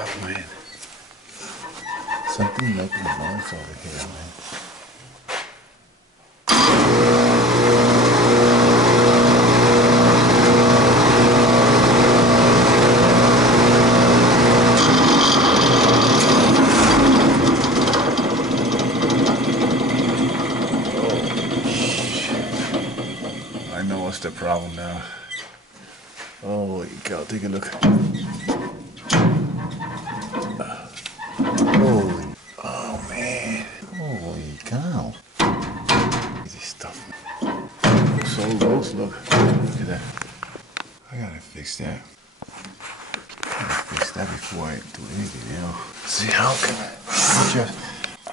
stuff, man. Something making noise over here, man. I know what's the problem now. Holy cow, take a look. Holy, oh man. Holy cow. This stuff. Looks so gross, look. Look at that. I gotta fix that. I gotta fix that before I do anything else. See, how can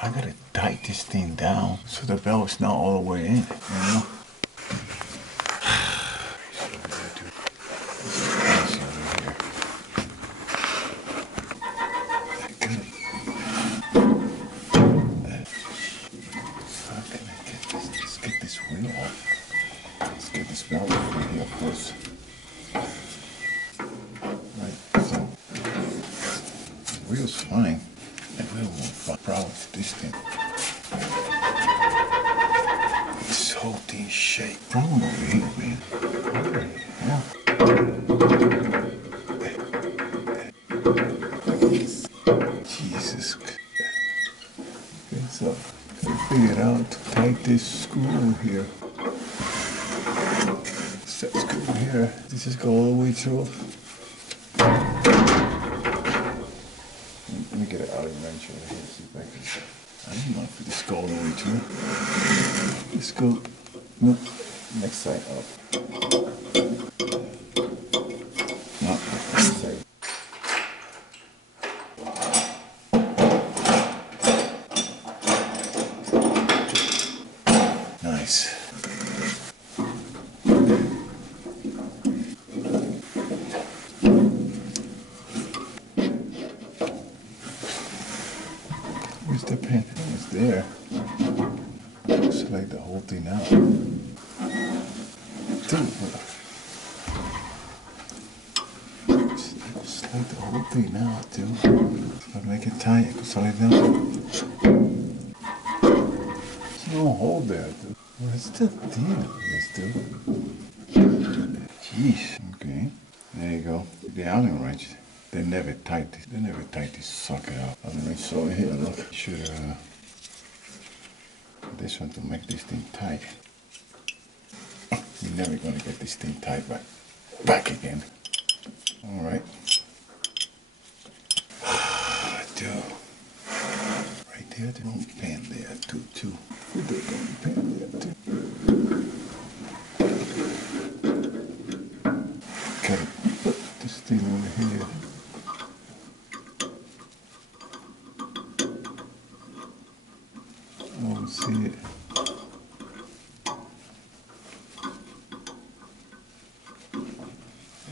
I gotta tighten this thing down so the belt is not all the way in, you know? Wheel's fine. The wheel won't find problems with this thing. This whole thing's shake. Problem over here, man. Yeah. Jesus. Okay, so I figured out to tighten this screw here. Set screw here. This is go all the way through. Let me get it out of the wrench over here, see if I can. I don't know if this go all the way through. Let's go. Nope. Next side up. Not this side. Nice. Where's the pin? It's there. Select the whole thing out. Dude, select the whole thing out, dude. If I make it tight, I can select it out. There's no hole there, dude. What's the deal with this, dude? Jeez. Okay. There you go. The Allen wrench. They never tight this sucker out. Allen wrench over here, look. Should this one to make this thing tight. You're never gonna get this thing tight back again. Alright. Dude. Right there, the wrong pan there too. Put the wrong pan there too. Okay, put this thing over here. I don't see it.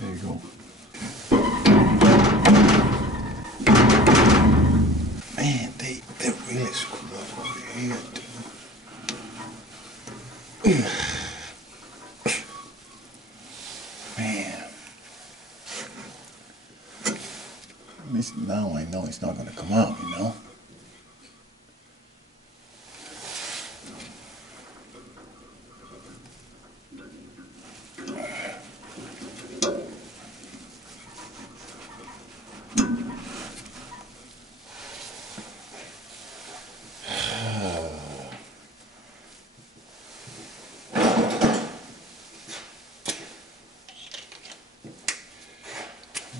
There you go. Man, they really screwed up over here, dude. Man. At least now I know it's not gonna come out, you know?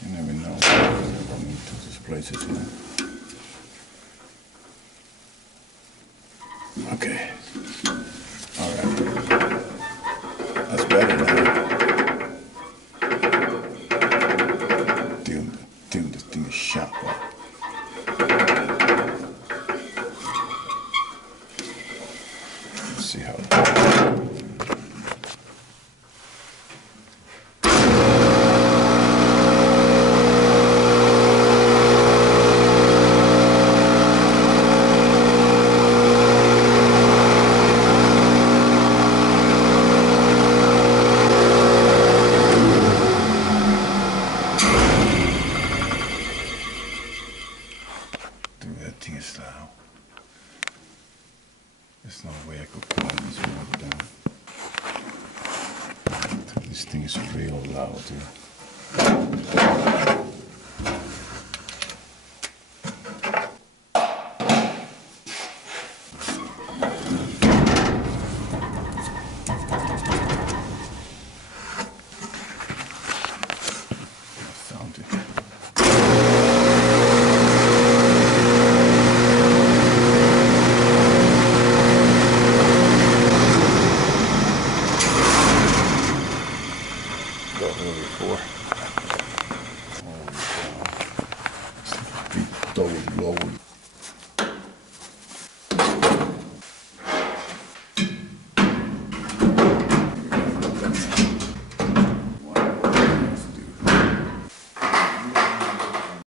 You never know. I'm into this places here. Okay. Alright. That's better now. Damn, this thing is sharp. Let's see how it goes. loud, dude. Found it. Got one before. Holy cow. It's like a big double load.